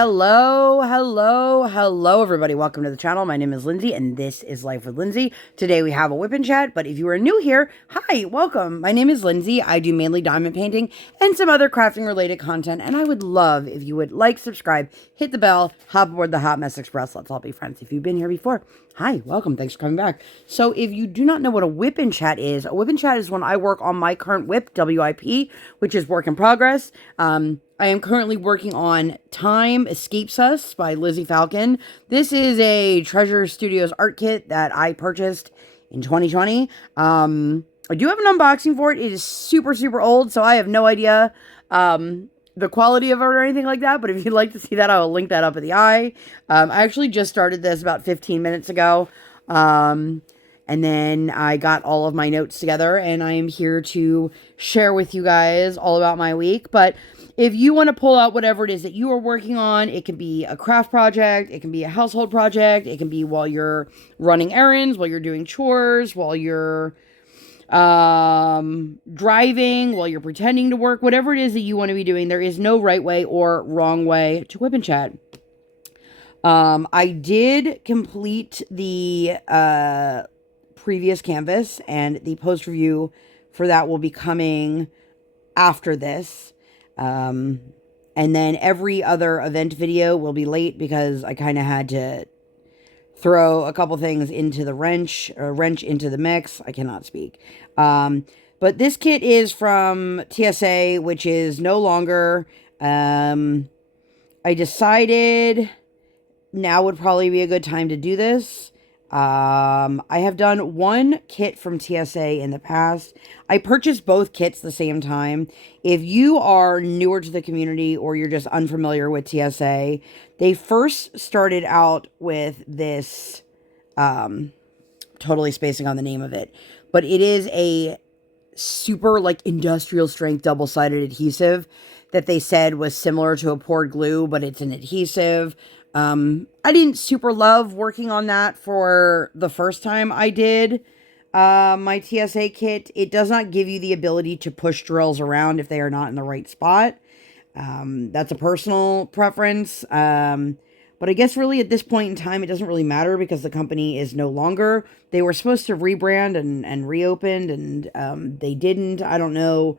Hello, everybody. Welcome to the channel. My name is Lindsay, and this is Life with Lindsay. Today we have a WIP Chat, but if you are new here, hi, welcome. My name is Lindsay. I do mainly diamond painting and some other crafting-related content, and I would love if you would like, subscribe, hit the bell, hop aboard the Hot Mess Express. Let's all be friends. If you've been here before, hi, welcome. Thanks for coming back. So if you do not know what a WIP Chat is, a WIP Chat is when I work on my current WIP, WIP, which is work in progress. I am currently working on Time Escapes Us by Lizzy Falcon. This is a Treasure Studios art kit that I purchased in 2020. I do have an unboxing for it. It is super old, so I have no idea the quality of it or anything like that. But if you'd like to see that, I will link that up at the eye. I actually just started this about 15 minutes ago. And then I got all of my notes together, and I am here to share with you guys all about my week. But if you want to pull out whatever it is that you are working on, it can be a craft project, it can be a household project, it can be while you're running errands, while you're doing chores, while you're driving, while you're pretending to work, whatever it is that you want to be doing, there is no right way or wrong way to WIP Chat. I did complete the previous canvas, and the post review for that will be coming after this. And then every other event video will be late because I kind of had to throw a couple things into the wrench into the mix. I cannot speak. But this kit is from TSA, which is no longer. I decided now would probably be a good time to do this. I have done one kit from TSA in the past. I purchased both kits the same time. If you are newer to the community or you're just unfamiliar with TSA, they first started out with this, totally spacing on the name of it, but it is a super like industrial strength double-sided adhesive that they said was similar to a poured glue, but it's an adhesive. I didn't super love working on that for the first time I did my TSA kit. It does not give you the ability to push drills around if they are not in the right spot. That's a personal preference. But I guess really at this point in time, it doesn't really matter because the company is no longer. They were supposed to rebrand and reopened, and they didn't. I don't know.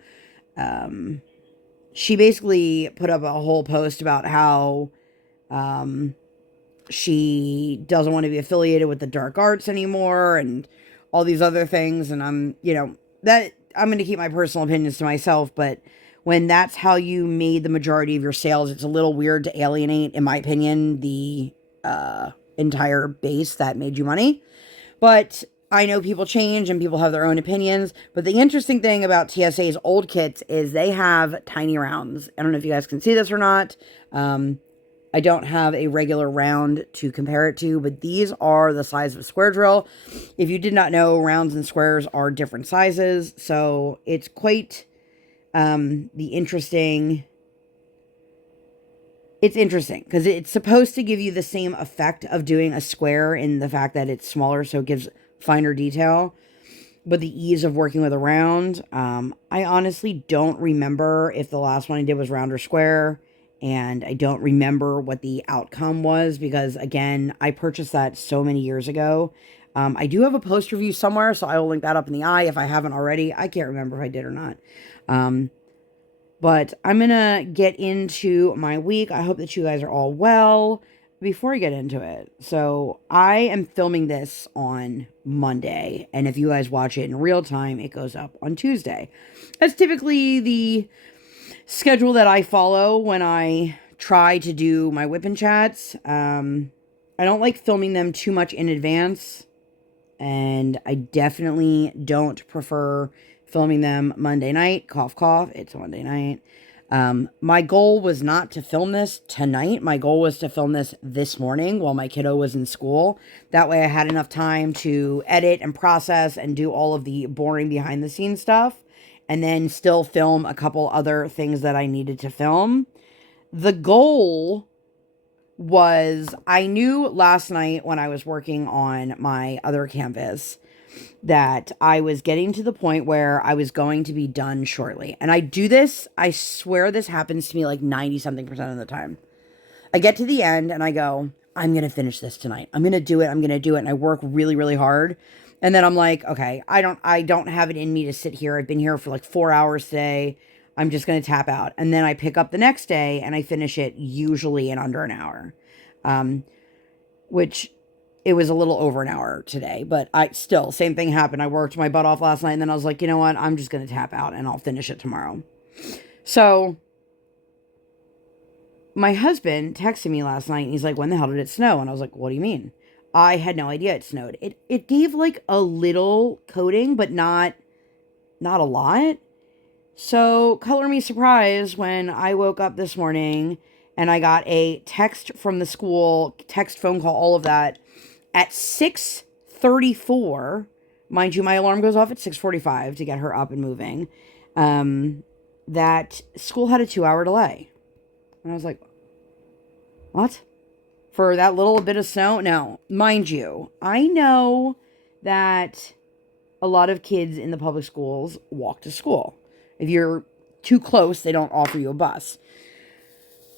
She basically put up a whole post about how she doesn't want to be affiliated with the dark arts anymore and all these other things. And I'm going to keep my personal opinions to myself, but when that's how you made the majority of your sales, it's a little weird to alienate, in my opinion, the entire base that made you money. But I know people change and people have their own opinions. But the interesting thing about TSA's old kits is they have tiny rounds. I don't know if you guys can see this or not. I don't have a regular round to compare it to, but these are the size of a square drill. If you did not know, rounds and squares are different sizes. So it's quite it's interesting because it's supposed to give you the same effect of doing a square in the fact that it's smaller, so it gives finer detail. But the ease of working with a round, I honestly don't remember if the last one I did was round or square. And I don't remember what the outcome was because, again, I purchased that so many years ago. I do have a post review somewhere, so I will link that up in the eye if I haven't already. I can't remember if I did or not. But I'm going to get into my week. I hope that you guys are all well. Before I get into it, so I am filming this on Monday. And if you guys watch it in real time, it goes up on Tuesday. That's typically the schedule that I follow when I try to do my WIP Chats. I don't like filming them too much in advance, and I definitely don't prefer filming them Monday night. Cough, cough, it's a Monday night. My goal was not to film this tonight. My goal was to film this morning while my kiddo was in school. That way I had enough time to edit and process and do all of the boring behind the scenes stuff, and then still film a couple other things that I needed to film. The goal was, I knew last night when I was working on my other canvas that I was getting to the point where I was going to be done shortly. And I do this, I swear this happens to me like 90-something% of the time. I get to the end and I go, I'm going to finish this tonight. I'm going to do it. I'm going to do it. And I work really, really hard. And then I'm like, okay, I don't have it in me to sit here. I've been here for like 4 hours today. I'm just going to tap out. And then I pick up the next day and I finish it usually in under an hour. Which it was a little over an hour today, but same thing happened. I worked my butt off last night and then I was like, you know what? I'm just going to tap out and I'll finish it tomorrow. So my husband texted me last night and he's like, when the hell did it snow? And I was like, what do you mean? I had no idea it snowed. It gave like a little coating, but not a lot. So color me surprised when I woke up this morning and I got a text from the school, text, phone call, all of that at 6:34. Mind you, my alarm goes off at 6:45 to get her up and moving. That school had a 2-hour delay. And I was like, what? For that little bit of snow? Now, mind you, I know that a lot of kids in the public schools walk to school. If you're too close, they don't offer you a bus.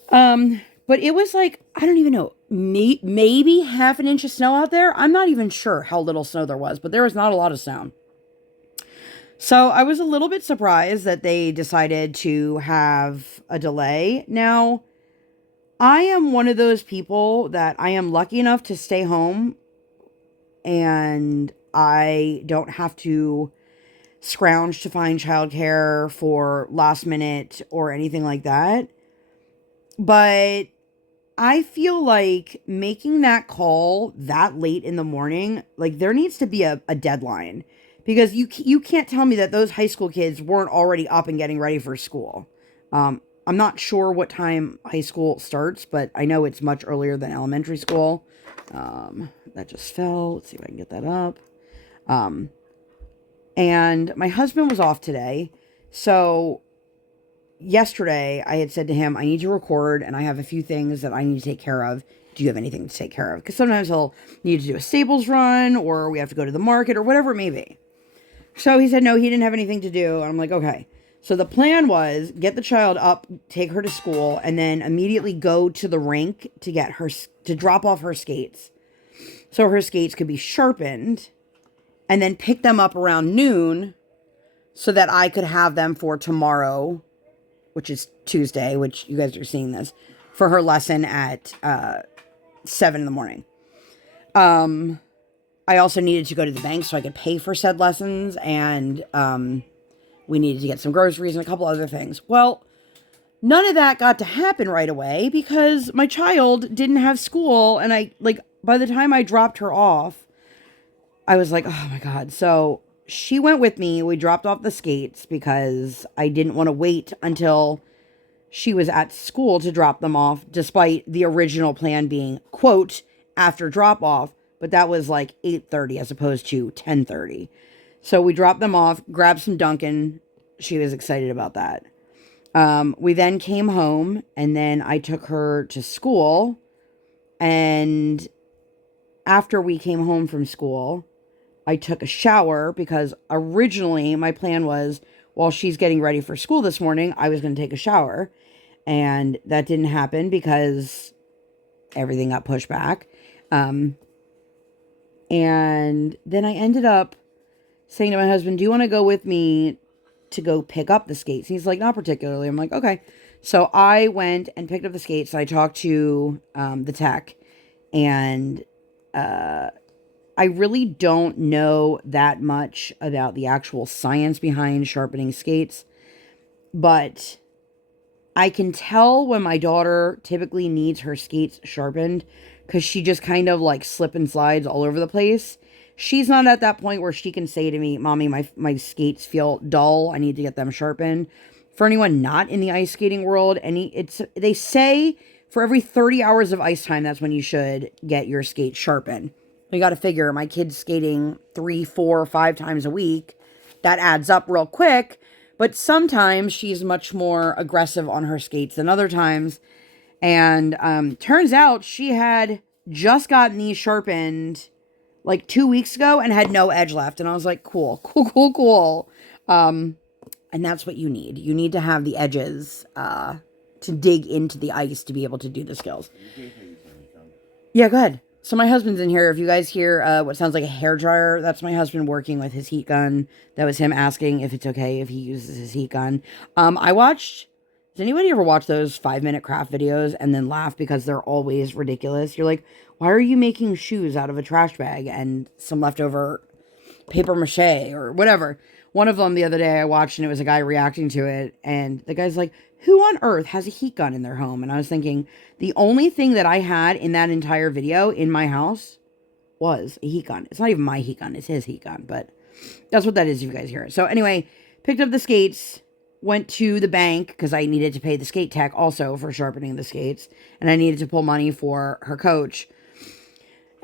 But it was like, I don't even know, maybe half an inch of snow out there. I'm not even sure how little snow there was, but there was not a lot of snow. So I was a little bit surprised that they decided to have a delay. Now, I am one of those people that I am lucky enough to stay home and I don't have to scrounge to find childcare for last minute or anything like that. But I feel like making that call that late in the morning, like there needs to be a deadline, because you can't tell me that those high school kids weren't already up and getting ready for school. I'm not sure what time high school starts, but I know it's much earlier than elementary school. That just fell. Let's see if I can get that up. And my husband was off today. So yesterday I had said to him, I need to record and I have a few things that I need to take care of. Do you have anything to take care of? Because sometimes he'll need to do a Staples run or we have to go to the market or whatever it may be. So he said no, he didn't have anything to do. And I'm like, okay. So the plan was get the child up, take her to school, and then immediately go to the rink to get her, to drop off her skates. So her skates could be sharpened, and then pick them up around noon so that I could have them for tomorrow, which is Tuesday, which you guys are seeing this, for her lesson at 7 in the morning. I also needed to go to the bank so I could pay for said lessons, and we needed to get some groceries and a couple other things. Well, none of that got to happen right away because my child didn't have school, and by the time I dropped her off, I was like, oh my God. So she went with me. We dropped off the skates because I didn't want to wait until she was at school to drop them off, despite the original plan being, quote, after drop off. But that was like 8:30 as opposed to 10:30. So we dropped them off, grabbed some Dunkin'. She was excited about that. We then came home and then I took her to school. And after we came home from school, I took a shower because originally my plan was while she's getting ready for school this morning, I was going to take a shower. And that didn't happen because everything got pushed back. And then I ended up saying to my husband, do you want to go with me to go pick up the skates? And he's like, not particularly. I'm like, okay. So I went and picked up the skates. I talked to the tech, and I really don't know that much about the actual science behind sharpening skates, but I can tell when my daughter typically needs her skates sharpened because she just kind of like slip and slides all over the place. She's not at that point where she can say to me, Mommy, my skates feel dull. I need to get them sharpened. For anyone not in the ice skating world, they say for every 30 hours of ice time, that's when you should get your skates sharpened. You got to figure my kid's skating 3, 4, 5 times a week. That adds up real quick. But sometimes she's much more aggressive on her skates than other times. And turns out she had just gotten these sharpened like 2 weeks ago and had no edge left. And I was like, cool. And that's what you need. You need to have the edges to dig into the ice to be able to do the skills. Yeah, go ahead. So my husband's in here. If you guys hear what sounds like a hairdryer, that's my husband working with his heat gun. That was him asking if it's okay if he uses his heat gun. I watched... Does anybody ever watch those 5-minute craft videos and then laugh because they're always ridiculous? You're like, why are you making shoes out of a trash bag and some leftover paper mache or whatever? One of them the other day I watched, and it was a guy reacting to it, and the guy's like, who on earth has a heat gun in their home? And I was thinking, the only thing that I had in that entire video in my house was a heat gun. It's not even my heat gun, it's his heat gun, but that's what that is if you guys hear it. So anyway, picked up the skates, went to the bank because I needed to pay the skate tech also for sharpening the skates, and I needed to pull money for her coach.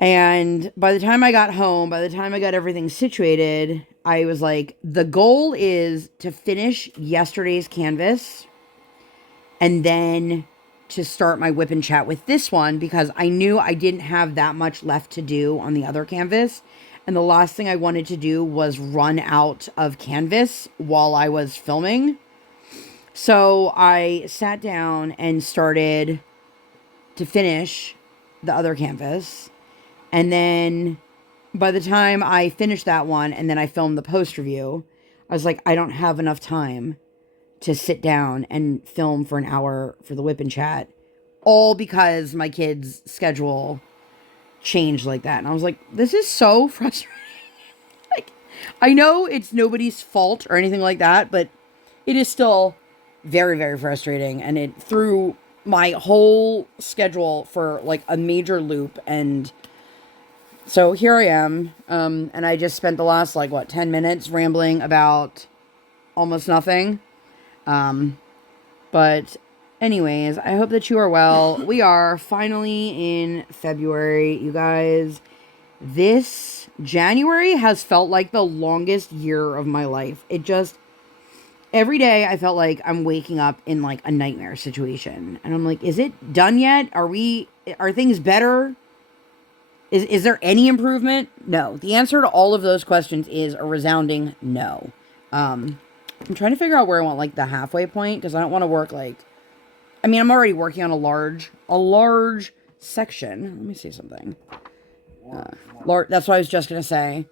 And by the time I got home, by the time I got everything situated, I was like, the goal is to finish yesterday's canvas and then to start my WIP Chat with this one, because I knew I didn't have that much left to do on the other canvas. And the last thing I wanted to do was run out of canvas while I was filming. So I sat down and started to finish the other canvas. And then by the time I finished that one and then I filmed the post review, I was like, I don't have enough time to sit down and film for an hour for the WIP Chat. All because my kid's schedule changed like that. And I was like, this is so frustrating. Like, I know it's nobody's fault or anything like that, but it is still very, very frustrating. And it threw my whole schedule for like a major loop. And so here I am. And I just spent the last 10 minutes rambling about almost nothing. But anyways, I hope that you are well. We are finally in February, you guys. This January has felt like the longest year of my life. It just, every day I felt like I'm waking up in like a nightmare situation. And I'm like, is it done yet? Are things better? Is there any improvement? No. The answer to all of those questions is a resounding no. I'm trying to figure out where I want the halfway point, because I don't want to work I'm already working on a large section. Let me see something. That's what I was just going to say.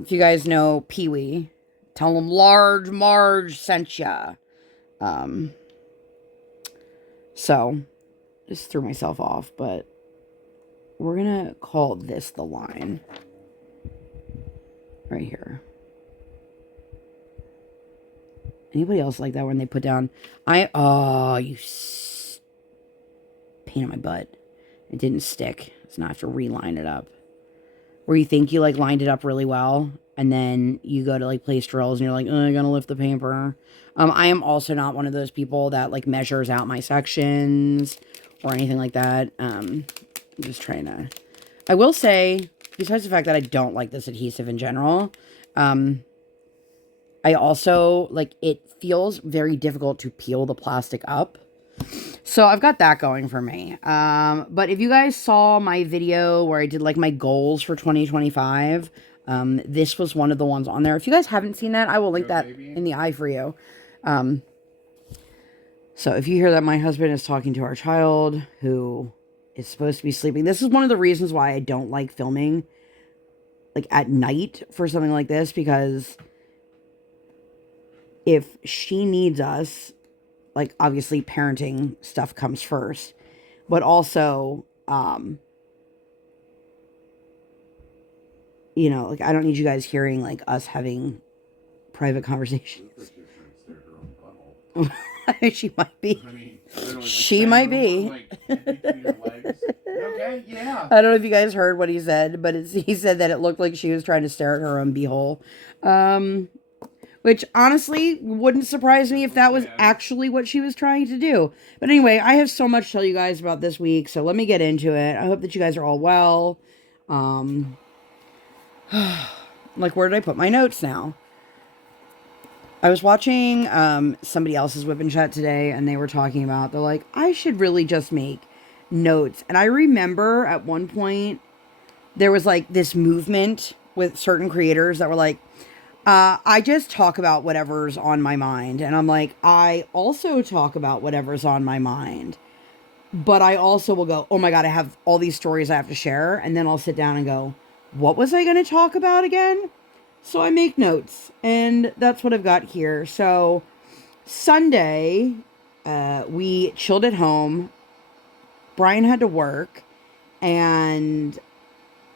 If you guys know Pee-wee, tell him Large Marge sent ya. So, just threw myself off, but we're going to call this the line. Right here. Anybody else like that when they put down, you pain in my butt. It didn't stick. So now I have to reline it up. Where you think you lined it up really well, and then you go to place drills and you're like, oh, I gotta lift the paper. I am also not one of those people that measures out my sections or anything like that. I'm just trying to, I will say, besides the fact that I don't like this adhesive in general, I also, it feels very difficult to peel the plastic up. So I've got that going for me. But if you guys saw my video where I did my goals for 2025, this was one of the ones on there. If you guys haven't seen that, I will link that in the eye for you. So if you hear that my husband is talking to our child who is supposed to be sleeping, this is one of the reasons why I don't like filming at night for something like this, because if she needs us, obviously parenting stuff comes first, but also, I don't need you guys hearing, us having private conversations. She might be. She might be. Okay, yeah. I don't know if you guys heard what he said, but he said that it looked like she was trying to stare at her own beehole. Which, honestly, wouldn't surprise me if that was actually what she was trying to do. But anyway, I have so much to tell you guys about this week, so let me get into it. I hope that you guys are all well. Where did I put my notes now? I was watching somebody else's WIP Chat today, and they were talking about, they're like, I should really just make notes. And I remember at one point, there was this movement with certain creators that were like, I just talk about whatever's on my mind. And I'm like, I also talk about whatever's on my mind. But I also will go, oh my God, I have all these stories I have to share. And then I'll sit down and go, what was I going to talk about again? So I make notes. And that's what I've got here. So Sunday, we chilled at home. Brian had to work. And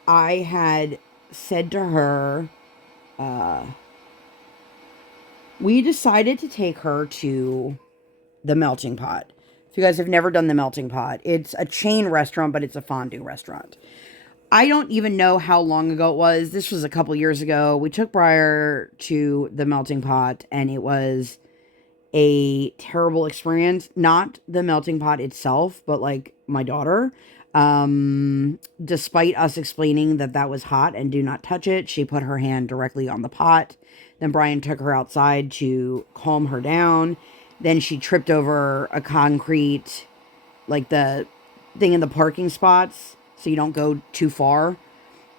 I had said to her, we decided to take her to the Melting Pot. If you guys have never done the Melting Pot, it's a chain restaurant, but it's a fondue restaurant. I don't even know how long ago it was. This was a couple years ago. We took Briar to the Melting Pot, and it was a terrible experience. Not the Melting Pot itself, but like my daughter. Despite us explaining that that was hot and do not touch it, she put her hand directly on the pot. Then Brian took her outside to calm her down. Then she tripped over a concrete, like the thing in the parking spots, so you don't go too far.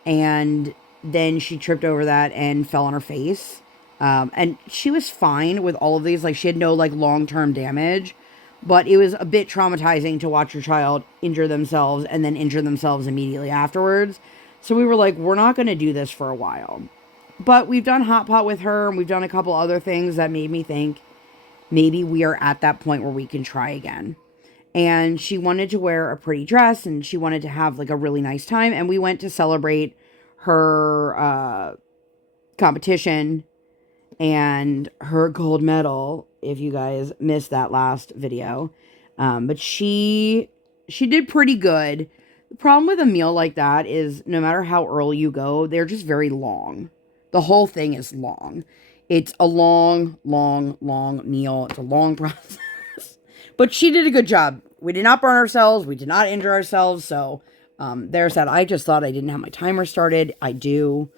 And then she tripped over that and fell on her face. And she was fine with all of these. Like, she had no, like, long-term damage. But it was a bit traumatizing to watch your child injure themselves and then injure themselves immediately afterwards. So we were like, we're not going to do this for a while. But we've done hot pot with her, and we've done a couple other things that made me think maybe we are at that point where we can try again. And she wanted to wear a pretty dress, and she wanted to have like a really nice time. And we went to celebrate her competition and her gold medal, if you guys missed that last video. But she did pretty good. The problem with a meal like that is no matter how early you go, they're just very long. The whole thing is long. It's a long meal. It's a long process. But she did a good job. We did not burn ourselves. We did not injure ourselves. So there's that. I just thought I didn't have my timer started. I do.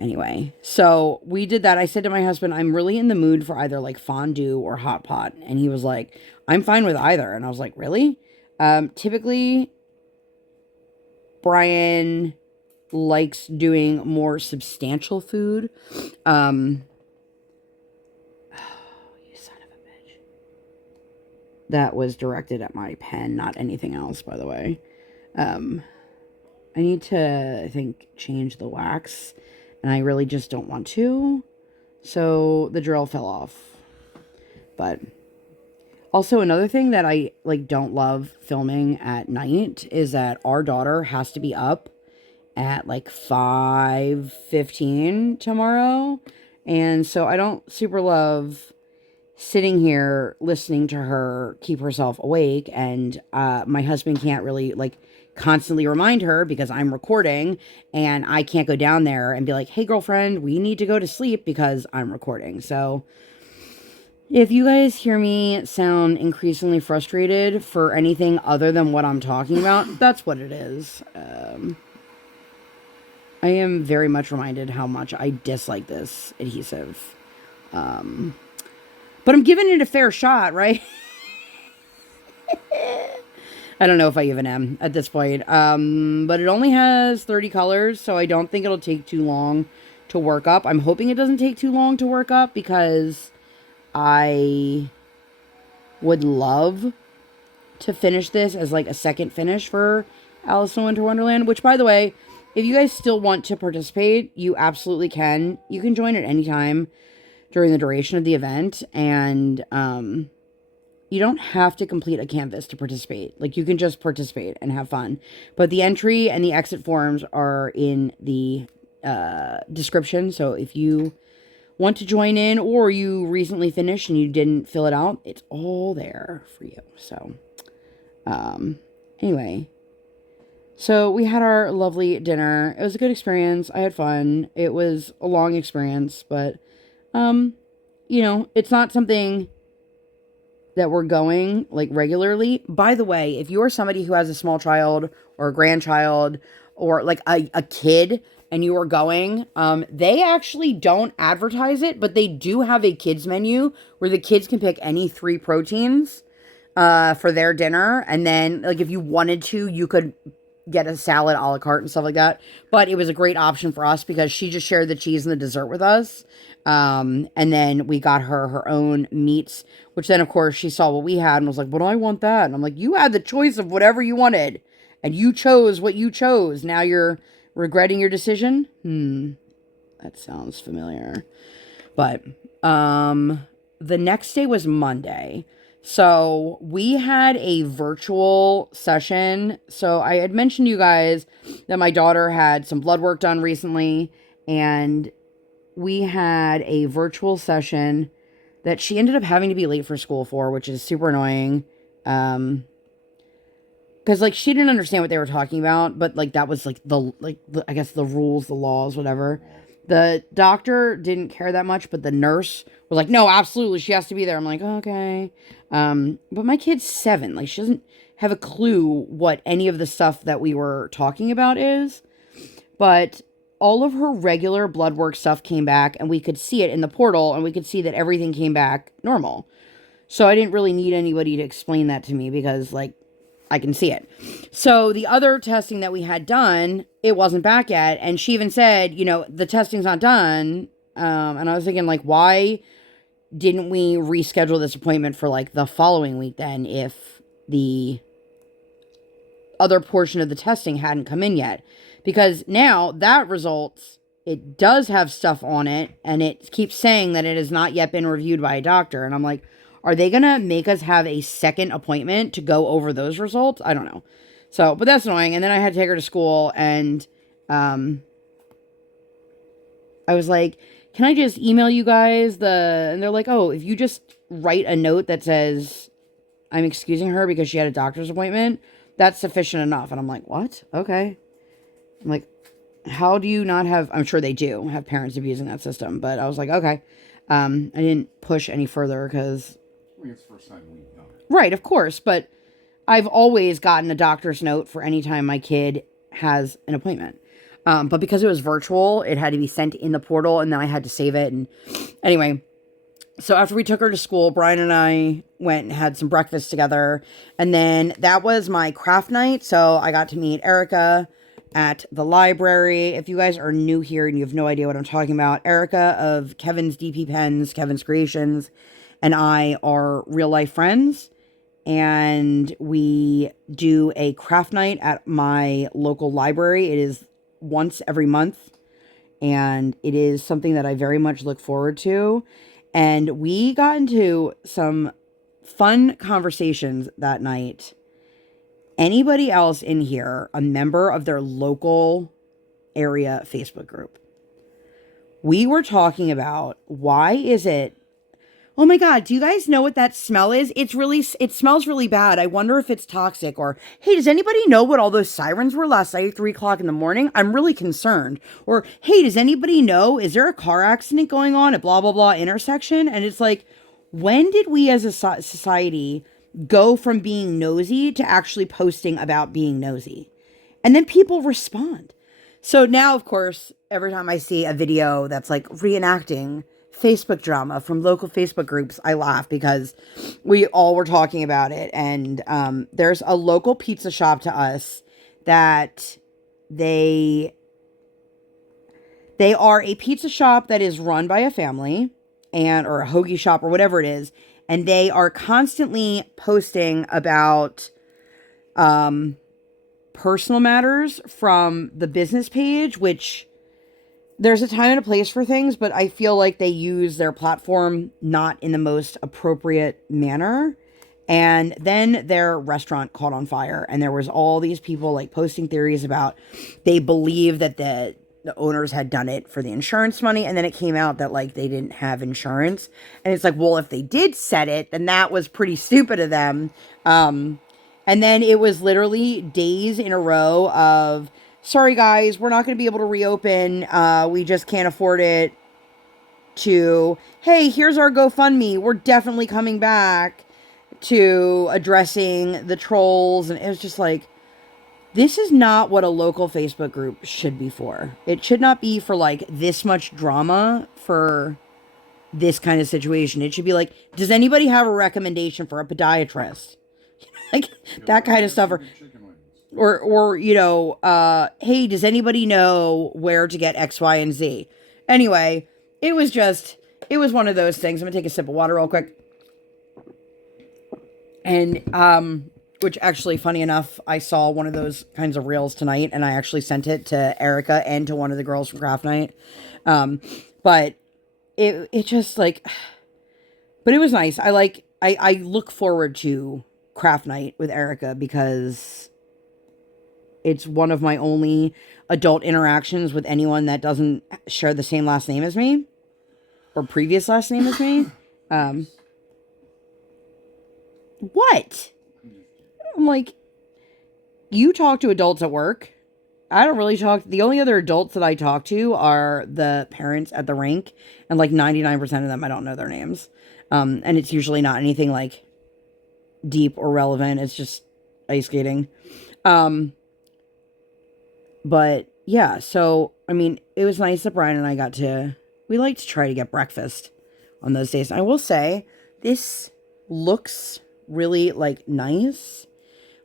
Anyway, so we did that. I said to my husband, I'm really in the mood for either like fondue or hot pot. And he was like, I'm fine with either. And I was like, really? Typically, Brian likes doing more substantial food. You son of a bitch. That was directed at my pen, not anything else, by the way. I need to, I think, change the wax. And I really just don't want to. So the drill fell off. But also another thing that I like don't love filming at night is that our daughter has to be up at like 5:15 tomorrow. And so I don't super love sitting here listening to her keep herself awake. And my husband can't really like constantly remind her because I'm recording and I can't go down there and be like, hey girlfriend, we need to go to sleep because I'm recording. So if you guys hear me sound increasingly frustrated for anything other than what I'm talking about, that's what it is. I am very much reminded how much I dislike this adhesive. But I'm giving it a fair shot, right? I don't know if I even am at this point. But it only has 30 colors, so I don't think it'll take too long to work up. I'm hoping it doesn't take too long to work up because I would love to finish this as like a second finish for Alice in Winter Wonderland, which, by the way, if you guys still want to participate, you absolutely can. You can join at any time during the duration of the event, and you don't have to complete a canvas to participate. Like, you can just participate and have fun. But the entry and the exit forms are in the description. So if you want to join in or you recently finished and you didn't fill it out, it's all there for you. So, anyway. So we had our lovely dinner. It was a good experience. I had fun. It was a long experience, but, you know, it's not something that we're going like regularly. By the way, if you are somebody who has a small child or a grandchild or like a kid and you are going, they actually don't advertise it, but they do have a kids menu where the kids can pick any 3 proteins for their dinner. And then like if you wanted to, you could get a salad a la carte and stuff like that. But it was a great option for us because she just shared the cheese and the dessert with us. And then we got her own meats, which then, of course, she saw what we had and was like, but I want that. And I'm like, you had the choice of whatever you wanted. And you chose what you chose. Now you're regretting your decision? That sounds familiar. But the next day was Monday. So we had a virtual session. So I had mentioned to you guys that my daughter had some blood work done recently. And we had a virtual session that she ended up having to be late for school for, which is super annoying. Because, like, she didn't understand what they were talking about, but, like, that was, like, I guess the rules, the laws, whatever. The doctor didn't care that much, but the nurse was like, no, absolutely, she has to be there. I'm like, okay. But my kid's 7. Like, she doesn't have a clue what any of the stuff that we were talking about is. But all of her regular blood work stuff came back, and we could see it in the portal, and we could see that everything came back normal. So I didn't really need anybody to explain that to me because, like, I can see it. So the other testing that we had done, it wasn't back yet. And she even said, you know, the testing's not done. And I was thinking, like, why didn't we reschedule this appointment for, like, the following week then if the other portion of the testing hadn't come in yet? Because now that results, it does have stuff on it. And it keeps saying that it has not yet been reviewed by a doctor. And I'm like, are they going to make us have a second appointment to go over those results? I don't know. So, but that's annoying. And then I had to take her to school and I was like, can I just email you guys and they're like, oh, if you just write a note that says I'm excusing her because she had a doctor's appointment, that's sufficient enough. And I'm like, what? Okay. I'm like, how do you not have, I'm sure they do have parents abusing that system, but I was like, okay. I didn't push any further because it's the first time we've done it. Right, of course, but I've always gotten a doctor's note for any time my kid has an appointment. But because it was virtual, it had to be sent in the portal, and then I had to save it. And anyway, so after we took her to school, Brian and I went and had some breakfast together. And then that was my craft night, so I got to meet Erica at the library. If you guys are new here and you have no idea what I'm talking about, Erica of Kevin's DP Pens, Kevin's Creations, and I are real life friends, and we do a craft night at my local library. It is once every month, and it is something that I very much look forward to. And we got into some fun conversations that night. Anybody else in here a member of their local area Facebook group? We were talking about why is it, oh my God, do you guys know what that smell is? It smells really bad. I wonder if it's toxic. Or, hey, does anybody know what all those sirens were last night at 3 o'clock in the morning? I'm really concerned. Or, hey, does anybody know, is there a car accident going on at blah, blah, blah intersection? And it's like, when did we as a society go from being nosy to actually posting about being nosy? And then people respond. So now, of course, every time I see a video that's like reenacting Facebook drama from local Facebook groups, I laugh because we all were talking about it. And there's a local pizza shop to us that they are a pizza shop that is run by a family or a hoagie shop or whatever it is. And they are constantly posting about personal matters from the business page, which there's a time and a place for things, but I feel like they use their platform not in the most appropriate manner. And then their restaurant caught on fire, and there was all these people like posting theories about they believe that the owners had done it for the insurance money, and then it came out that like they didn't have insurance. And it's like, well, if they did set it, then that was pretty stupid of them. And then it was literally days in a row of, sorry guys, we're not going to be able to reopen. We just can't afford it. To, hey, here's our GoFundMe. We're definitely coming back. To addressing the trolls. And it was just like, this is not what a local Facebook group should be for. It should not be for like this much drama for this kind of situation. It should be like, does anybody have a recommendation for a podiatrist? Like that kind of stuff. Or, hey, does anybody know where to get X, Y, and Z? Anyway, it was one of those things. I'm gonna take a sip of water real quick. And, which actually, funny enough, I saw one of those kinds of reels tonight, and I actually sent it to Erica and to one of the girls from Craft Night. But it just like, but it was nice. I look forward to Craft Night with Erica because it's one of my only adult interactions with anyone that doesn't share the same last name as me or previous last name as me. What? I'm like, you talk to adults at work. I don't really talk. The only other adults that I talk to are the parents at the rink, and like 99% of them, I don't know their names. And it's usually not anything like deep or relevant. It's just ice skating. But yeah, so I mean, it was nice that Brian and I we like to try to get breakfast on those days. And I will say, this looks really like nice.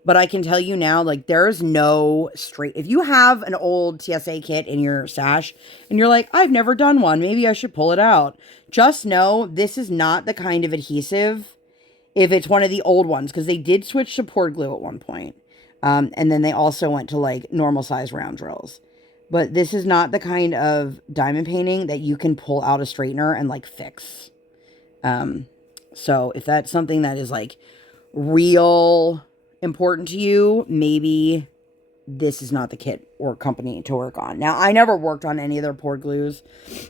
But I can tell you now, like, there's no straight. If you have an old TSA kit in your stash and you're like, I've never done one, maybe I should pull it out. Just know this is not the kind of adhesive if it's one of the old ones, because they did switch to poured glue at one point. And then they also went to like normal size round drills. But this is not the kind of diamond painting that you can pull out a straightener and like fix. So if that's something that is like real important to you, maybe this is not the kit or company to work on. Now, I never worked on any of their poured glues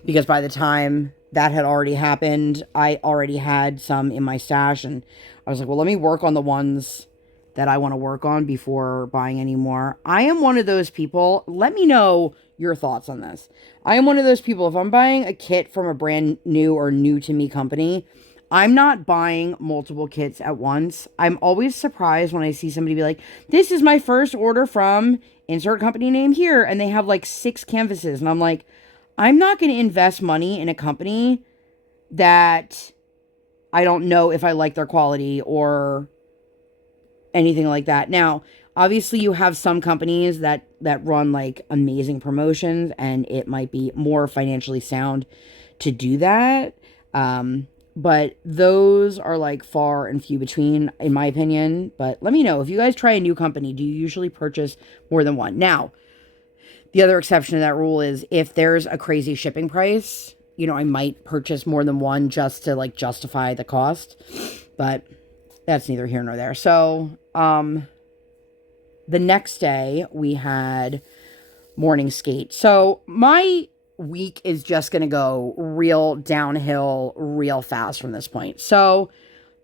because by the time that had already happened, I already had some in my stash, and I was like, well, let me work on the ones that I want to work on before buying any more. I am one of those people. Let me know your thoughts on this. I am one of those people, if I'm buying a kit from a brand new or new to me company, I'm not buying multiple kits at once. I'm always surprised when I see somebody be like, this is my first order from insert company name here. And they have like 6 canvases. And I'm like, I'm not going to invest money in a company that I don't know if I like their quality or anything like that. Now, obviously you have some companies that run like amazing promotions, and it might be more financially sound to do that. But those are like far and few between, in my opinion. But let me know, if you guys try a new company, do you usually purchase more than one? Now, the other exception to that rule is if there's a crazy shipping price, I might purchase more than one just to like justify the cost. But that's neither here nor there. So, the next day we had morning skate. So my week is just going to go real downhill real fast from this point. So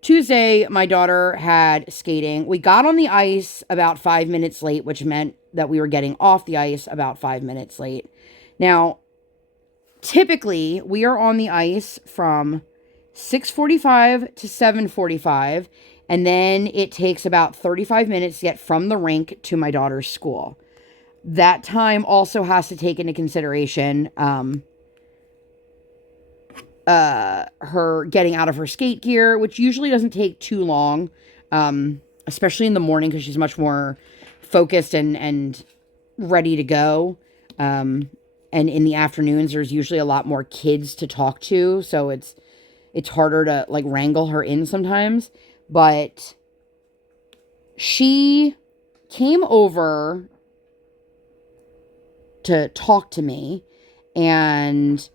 Tuesday, my daughter had skating. We got on the ice about 5 minutes late, which meant that we were getting off the ice about 5 minutes late. Now, typically we are on the ice from 6:45 to 7:45, and then it takes about 35 minutes to get from the rink to my daughter's school. That time also has to take into consideration her getting out of her skate gear, which usually doesn't take too long, especially in the morning because she's much more focused and ready to go. And in the afternoons, there's usually a lot more kids to talk to, so it's harder to like wrangle her in sometimes. But she came over to talk to me, and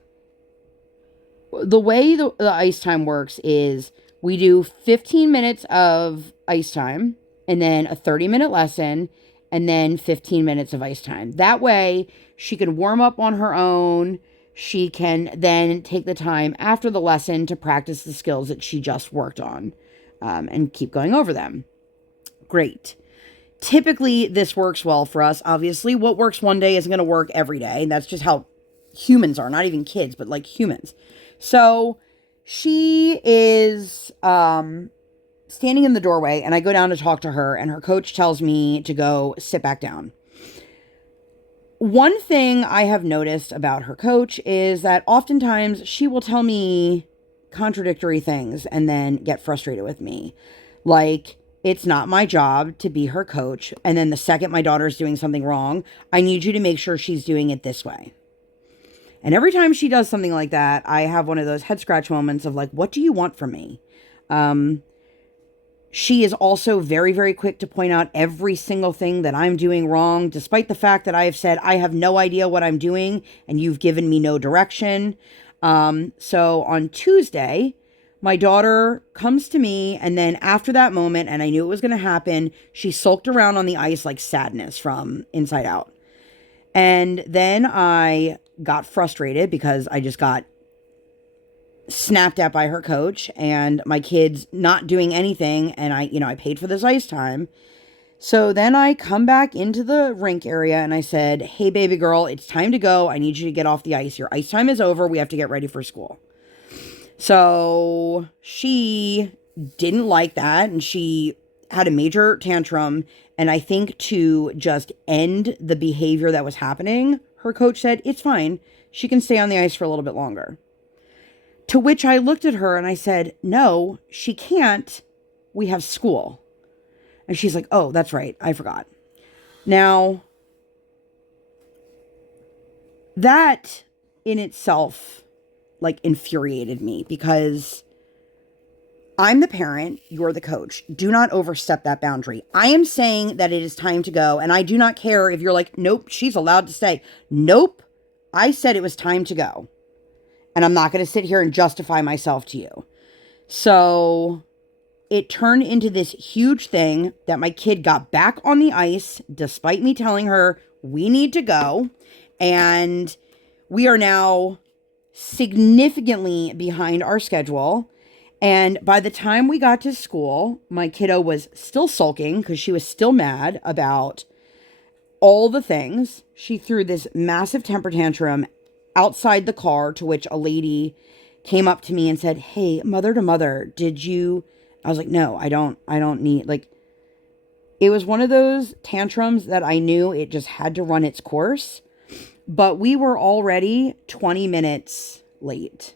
the way the ice time works is we do 15 minutes of ice time and then a 30-minute lesson and then 15 minutes of ice time. That way she can warm up on her own. She can then take the time after the lesson to practice the skills that she just worked on, and keep going over them. Great. Typically, this works well for us. Obviously, what works one day isn't going to work every day. That's just how humans are. Not even kids, but like humans. So she is standing in the doorway, and I go down to talk to her, and her coach tells me to go sit back down. One thing I have noticed about her coach is that oftentimes she will tell me contradictory things and then get frustrated with me. Like, It's not my job to be her coach. And then the second my daughter's doing something wrong, I need you to make sure she's doing it this way. And every time she does something like that, I have one of those head scratch moments of like, what do you want from me? She is also very, very quick to point out every single thing that I'm doing wrong, despite the fact that I have said, I have no idea what I'm doing and you've given me no direction. So on Tuesday, my daughter comes to me, and then after that moment, and I knew it was going to happen, she sulked around on the ice like Sadness from Inside Out. And then I got frustrated because I just got snapped at by her coach and my kids not doing anything. And I paid for this ice time. So then I come back into the rink area and I said, hey, baby girl, it's time to go. I need you to get off the ice. Your ice time is over. We have to get ready for school. So she didn't like that, and she had a major tantrum. And I think to just end the behavior that was happening, her coach said, it's fine. She can stay on the ice for a little bit longer. To which I looked at her and I said, no, she can't. We have school. And she's like, oh, that's right. I forgot. Now, that in itself like infuriated me because I'm the parent, you're the coach. Do not overstep that boundary. I am saying that it is time to go, and I do not care if you're like, nope, she's allowed to stay. Nope. I said it was time to go. And I'm not going to sit here and justify myself to you. So it turned into this huge thing that my kid got back on the ice despite me telling her we need to go. And we are now significantly behind our schedule. And by the time we got to school, my kiddo was still sulking because she was still mad about all the things. She threw this massive temper tantrum outside the car, to which a lady came up to me and said, hey, mother to mother, did you? I was like, no, I don't need, like, it was one of those tantrums that I knew it just had to run its course. But we were already 20 minutes late.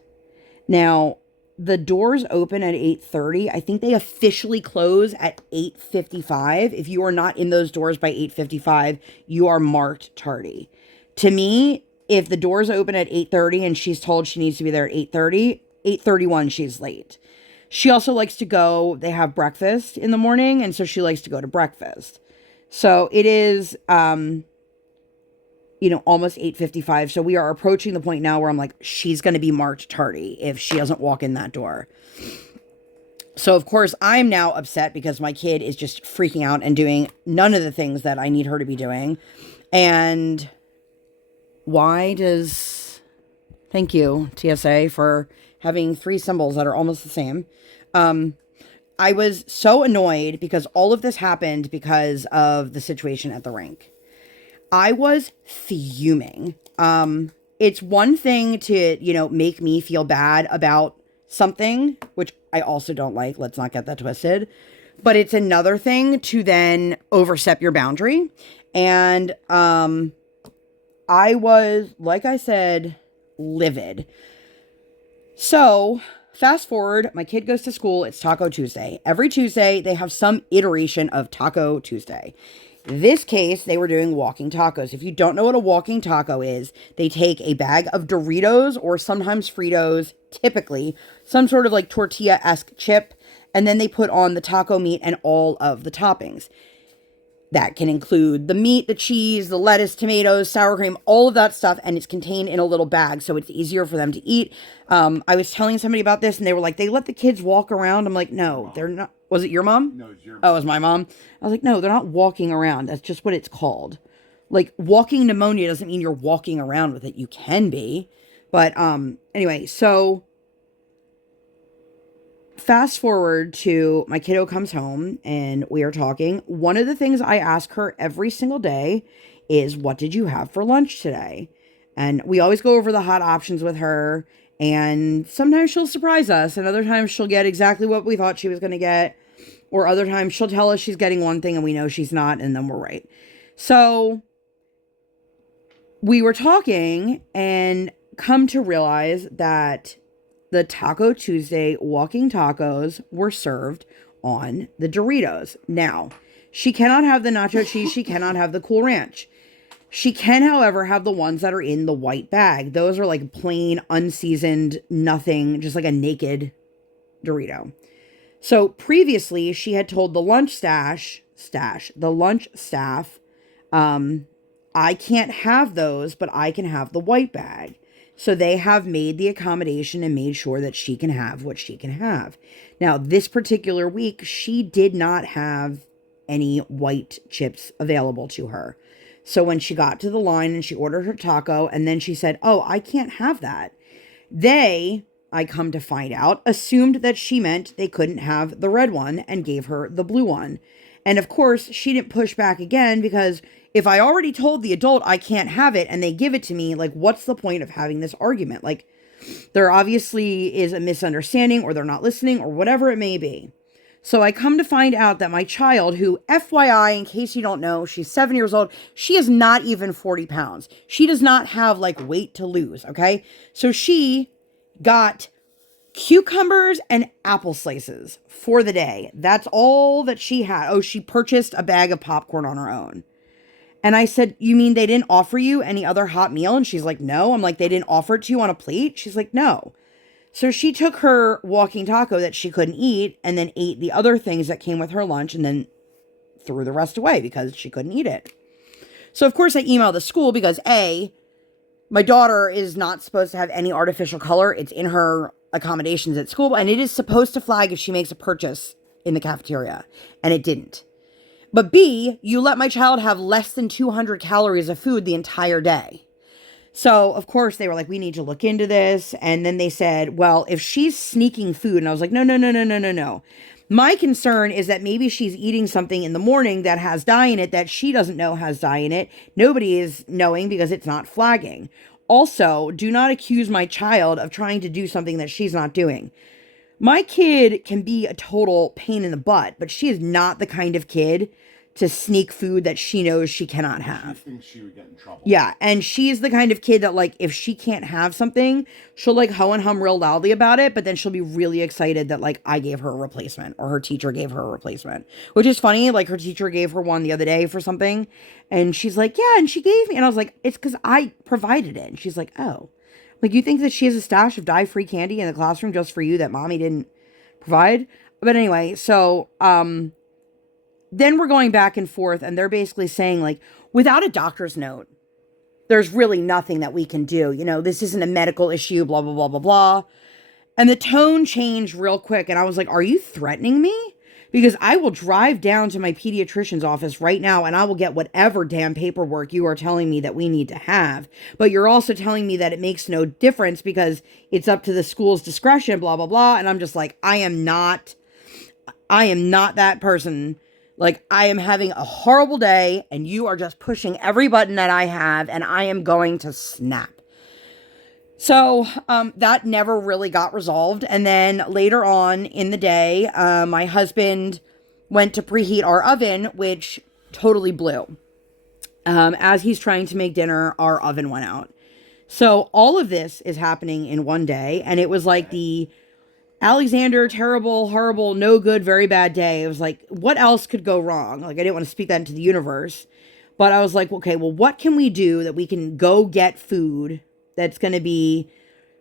Now, the doors open at 8:30. I think they officially close at 8:55. If you are not in those doors by 8:55, you are marked tardy. To me, if the doors open at 8:30 and she's told she needs to be there at 8:30, 8:31, she's late. She also likes to go, they have breakfast in the morning, and so she likes to go to breakfast. So it is almost 8:55. So we are approaching the point now where I'm like, she's going to be marked tardy if she doesn't walk in that door. So, of course, I'm now upset because my kid is just freaking out and doing none of the things that I need her to be doing. And thank you, TSA, for having 3 symbols that are almost the same. I was so annoyed because all of this happened because of the situation at the rink. I was fuming. It's one thing to, make me feel bad about something, which I also don't like. Let's not get that twisted. But it's another thing to then overstep your boundary. And I was, like I said, livid. So fast forward, my kid goes to school. It's Taco Tuesday. Every Tuesday, they have some iteration of Taco Tuesday. This case, they were doing walking tacos. If you don't know what a walking taco is, they take a bag of Doritos or sometimes Fritos, typically some sort of like tortilla-esque chip, and then they put on the taco meat and all of the toppings. That can include the meat, the cheese, the lettuce, tomatoes, sour cream, all of that stuff, and it's contained in a little bag, so it's easier for them to eat. I was telling somebody about this, and they were like, they let the kids walk around. I'm like, no, they're not. Was it your mom? No, it's your mom. Oh, it was my mom? I was like, no, they're not walking around. That's just what it's called. Like, walking pneumonia doesn't mean you're walking around with it. You can be. But anyway, so fast forward to my kiddo comes home and we are talking. One of the things I ask her every single day is, what did you have for lunch today? And we always go over the hot options with her. And sometimes she'll surprise us. And other times she'll get exactly what we thought she was going to get. Or other times she'll tell us she's getting one thing and we know she's not. And then we're right. So we were talking and come to realize that the Taco Tuesday walking tacos were served on the Doritos. Now, she cannot have the nacho cheese. She cannot have the Cool Ranch. She can, however, have the ones that are in the white bag. Those are like plain, unseasoned, nothing, just like a naked Dorito. So previously, she had told the lunch the lunch staff, I can't have those, but I can have the white bag. So they have made the accommodation and made sure that she can have what she can have. Now, this particular week, she did not have any white chips available to her. So when she got to the line and she ordered her taco, and then she said, oh, I can't have that. They, I come to find out, assumed that she meant they couldn't have the red one and gave her the blue one. And of course, she didn't push back again, because if I already told the adult I can't have it and they give it to me, like, what's the point of having this argument? Like, there obviously is a misunderstanding, or they're not listening, or whatever it may be. So I come to find out that my child, who, FYI, in case you don't know, she's 7 years old. She is not even 40 pounds. She does not have like weight to lose. Okay. So she got cucumbers and apple slices for the day. That's all that she had. Oh, she purchased a bag of popcorn on her own. And I said, you mean they didn't offer you any other hot meal? And she's like, no. I'm like, they didn't offer it to you on a plate? She's like, no. So she took her walking taco that she couldn't eat and then ate the other things that came with her lunch and then threw the rest away because she couldn't eat it. So, of course, I emailed the school because, A, my daughter is not supposed to have any artificial color. It's in her accommodations at school, and it is supposed to flag if she makes a purchase in the cafeteria, and it didn't. But B, you let my child have less than 200 calories of food the entire day. So, of course, they were like, we need to look into this. And then they said, well, if she's sneaking food, and I was like, no. My concern is that maybe she's eating something in the morning that has dye in it that she doesn't know has dye in it. Nobody is knowing because it's not flagging. Also, do not accuse my child of trying to do something that she's not doing. My kid can be a total pain in the butt, but she is not the kind of kid to sneak food that she knows she cannot have. She thinks she would get in trouble. Yeah, and she's the kind of kid that, like, if she can't have something, she'll, like, ho and hum real loudly about it, but then she'll be really excited that, like, I gave her a replacement, or her teacher gave her a replacement. Which is funny, like, her teacher gave her one the other day for something, and she's like, yeah, and she gave me, and I was like, it's because I provided it, and she's like, oh. Like, you think that she has a stash of dye-free candy in the classroom just for you that mommy didn't provide? But anyway, so, then we're going back and forth, and they're basically saying, like, without a doctor's note, there's really nothing that we can do. You know, this isn't a medical issue, blah, blah, blah, blah, blah. And the tone changed real quick, and I was like, are you threatening me? Because I will drive down to my pediatrician's office right now, and I will get whatever damn paperwork you are telling me that we need to have. But you're also telling me that it makes no difference because it's up to the school's discretion, blah, blah, blah. And I'm just like, I am not that person. Like, I am having a horrible day, and you are just pushing every button that I have, and I am going to snap. So, that never really got resolved. And then later on in the day, my husband went to preheat our oven, which totally blew. As he's trying to make dinner, our oven went out. So all of this is happening in one day, and it was like the Alexander, terrible, horrible, no good, very bad day. It was like, what else could go wrong? Like, I didn't want to speak that into the universe. But I was like, okay, well, what can we do that we can go get food that's going to be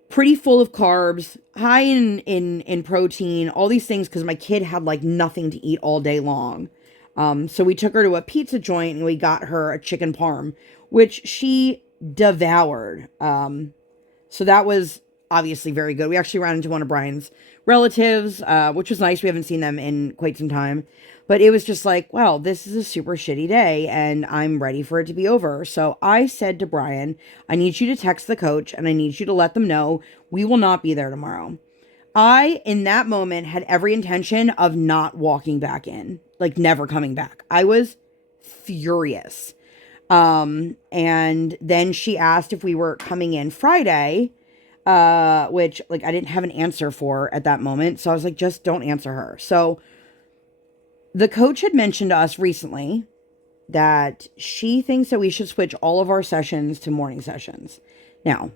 pretty full of carbs, high in protein, all these things, because my kid had, like, nothing to eat all day long. So we took her to a pizza joint, and we got her a chicken parm, which she devoured. So that was obviously very good. We actually ran into one of Brian's relatives, which was nice. We haven't seen them in quite some time. But it was just like, well, this is a super shitty day, and I'm ready for it to be over. So I said to Brian, I need you to text the coach, and I need you to let them know we will not be there tomorrow. I, in that moment, had every intention of not walking back in, like never coming back. I was furious. And then she asked if we were coming in Friday, which, like, I didn't have an answer for at that moment. So I was like, just don't answer her. So the coach had mentioned to us recently that she thinks that we should switch all of our sessions to morning sessions. Now,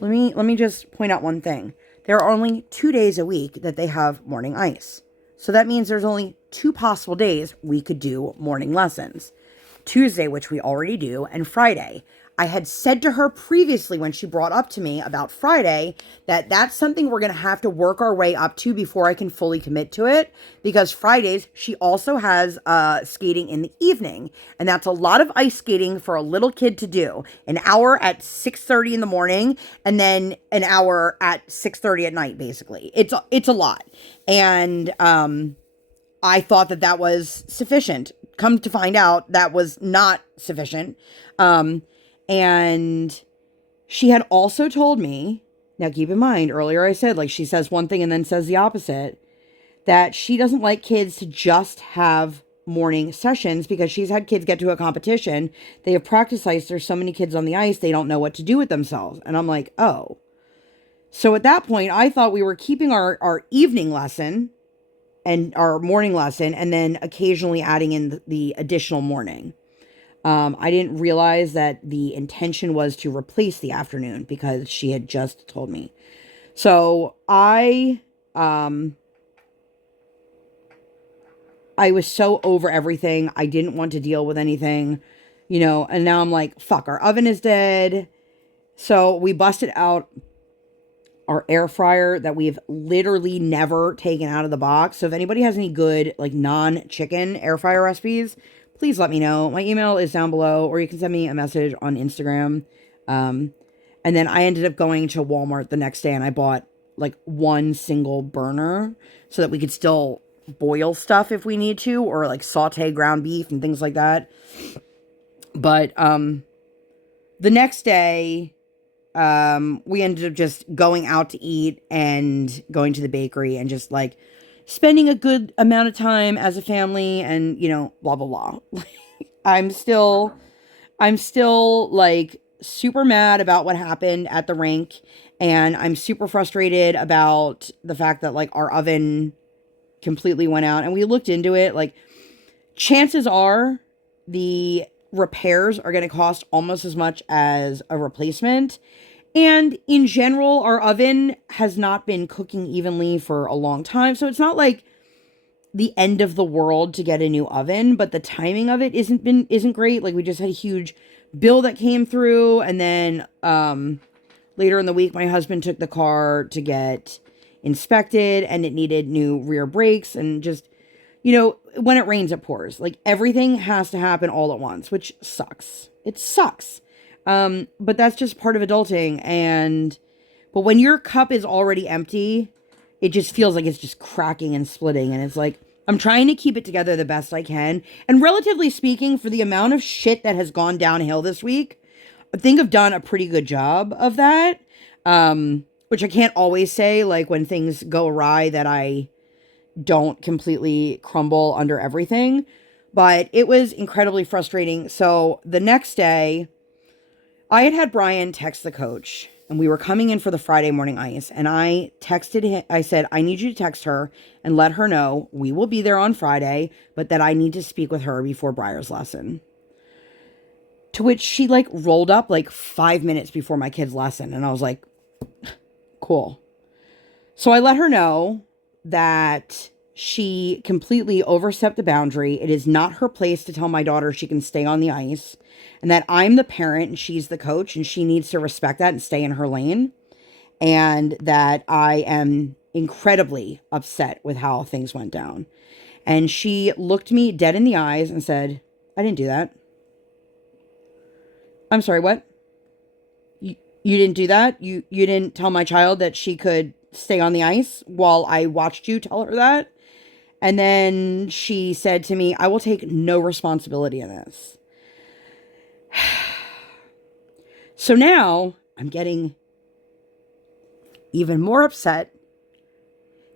let me just point out one thing. There are only 2 days a week that they have morning ice. So that means there's only 2 possible days we could do morning lessons. Tuesday, which we already do, and Friday. I had said to her previously when she brought up to me about Friday that that's something we're going to have to work our way up to before I can fully commit to it, because Fridays she also has skating in the evening, and that's a lot of ice skating for a little kid to do. An hour at 6:30 in the morning and then an hour at 6:30 at night, basically. It's a lot. And I thought that that was sufficient. Come to find out, that was not sufficient. And she had also told me, now keep in mind, earlier I said, like, she says one thing and then says the opposite, that she doesn't like kids to just have morning sessions because she's had kids get to a competition. They have practice ice. There's so many kids on the ice, they don't know what to do with themselves. And I'm like, oh. So at that point, I thought we were keeping our evening lesson and our morning lesson and then occasionally adding in the additional morning. I didn't realize that the intention was to replace the afternoon because she had just told me. So I was so over everything. I didn't want to deal with anything, and now I'm like, fuck, our oven is dead. So we busted out our air fryer that we've literally never taken out of the box. So if anybody has any good, like, non-chicken air fryer recipes, please let me know. My email is down below, or you can send me a message on Instagram. And then I ended up going to Walmart the next day and I bought like one single burner so that we could still boil stuff if we need to, or like saute ground beef and things like that. But the next day, we ended up just going out to eat and going to the bakery and just like spending a good amount of time as a family and, blah, blah, blah. I'm still like super mad about what happened at the rink. And I'm super frustrated about the fact that like our oven completely went out, and we looked into it. Like, chances are the repairs are going to cost almost as much as a replacement. And in general, our oven has not been cooking evenly for a long time. So it's not like the end of the world to get a new oven, but the timing of it isn't great. Like, we just had a huge bill that came through. And then later in the week, my husband took the car to get inspected and it needed new rear brakes. And just, when it rains, it pours. Like, everything has to happen all at once, which sucks. It sucks. But that's just part of adulting. But when your cup is already empty, it just feels like it's just cracking and splitting. And it's like, I'm trying to keep it together the best I can. And relatively speaking, for the amount of shit that has gone downhill this week, I think I've done a pretty good job of that. Which I can't always say, like, when things go awry, that I don't completely crumble under everything. But it was incredibly frustrating. So the next day, I had Brian text the coach, and we were coming in for the Friday morning ice, and I texted him. I said, I need you to text her and let her know we will be there on Friday, but that I need to speak with her before Briar's lesson. To which she like rolled up like 5 minutes before my kid's lesson, and I was like, cool. So I let her know that she completely overstepped the boundary. It is not her place to tell my daughter she can stay on the ice, and that I'm the parent and she's the coach, and she needs to respect that and stay in her lane. And that I am incredibly upset with how things went down. And she looked me dead in the eyes and said, I didn't do that. I'm sorry, what? You didn't do that? You didn't tell my child that she could stay on the ice while I watched you tell her that? And then she said to me, I will take no responsibility in this. So now I'm getting even more upset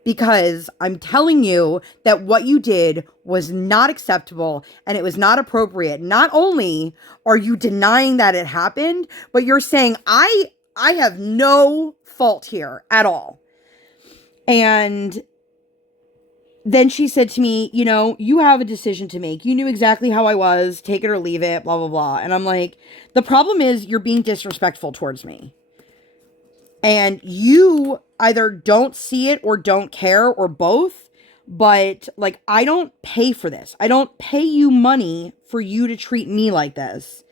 because I'm telling you that what you did was not acceptable and it was not appropriate. Not only are you denying that it happened, but you're saying I have no fault here at all. And then she said to me, you have a decision to make. You knew exactly how I was. Take it or leave it, blah, blah, blah. And I'm like, the problem is you're being disrespectful towards me. And you either don't see it or don't care or both. but like, I don't pay for this. I don't pay you money for you to treat me like this.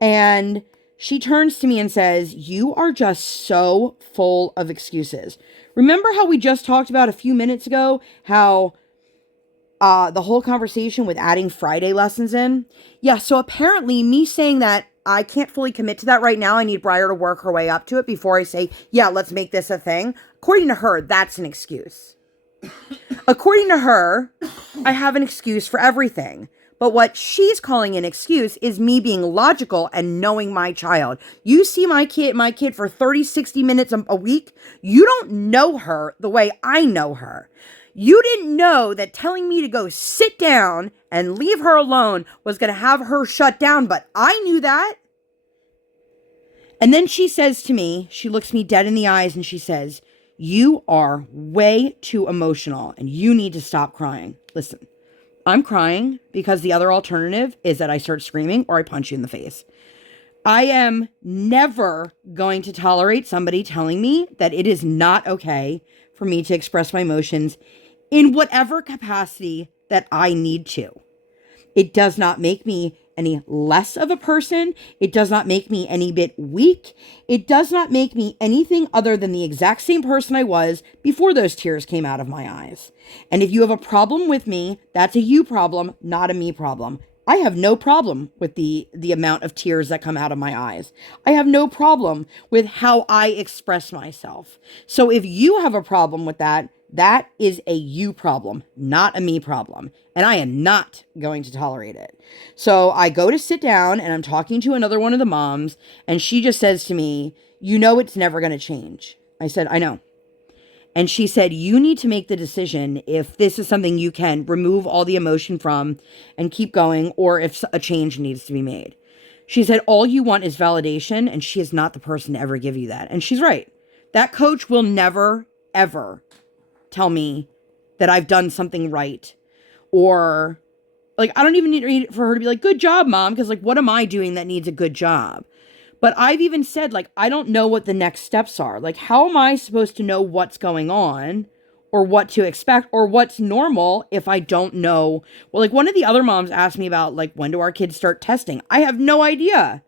And she turns to me and says, you are just so full of excuses. Remember how we just talked about a few minutes ago how the whole conversation with adding Friday lessons in? Yeah, so apparently me saying that I can't fully commit to that right now. I need Briar to work her way up to it before I say, yeah, let's make this a thing. According to her, that's an excuse. According to her, I have an excuse for everything. But what she's calling an excuse is me being logical and knowing my child. You see my kid for 30, 60 minutes a week. You don't know her the way I know her. You didn't know that telling me to go sit down and leave her alone was going to have her shut down, but I knew that. And then she says to me, she looks me dead in the eyes and she says, you are way too emotional and you need to stop crying. Listen, I'm crying because the other alternative is that I start screaming or I punch you in the face. I am never going to tolerate somebody telling me that it is not okay for me to express my emotions in whatever capacity that I need to. It does not make me any less of a person. It does not make me any bit weak. It does not make me anything other than the exact same person I was before those tears came out of my eyes. And if you have a problem with me, that's a you problem, not a me problem. I have no problem with the amount of tears that come out of my eyes. I have no problem with how I express myself. So if you have a problem with that, that is a you problem, not a me problem. And I am not going to tolerate it. So I go to sit down and I'm talking to another one of the moms and she just says to me, you know, it's never going to change. I said, I know. And she said, you need to make the decision if this is something you can remove all the emotion from and keep going, or if a change needs to be made. She said, all you want is validation, and she is not the person to ever give you that. And she's right. That coach will never, ever tell me that I've done something right. Or, like, I don't even need for her to be like, good job, mom, because, like, what am I doing that needs a good job? But I've even said, like, I don't know what the next steps are. Like, how am I supposed to know what's going on or what to expect or what's normal if I don't know? Well, like, one of the other moms asked me about, like, when do our kids start testing? I have no idea.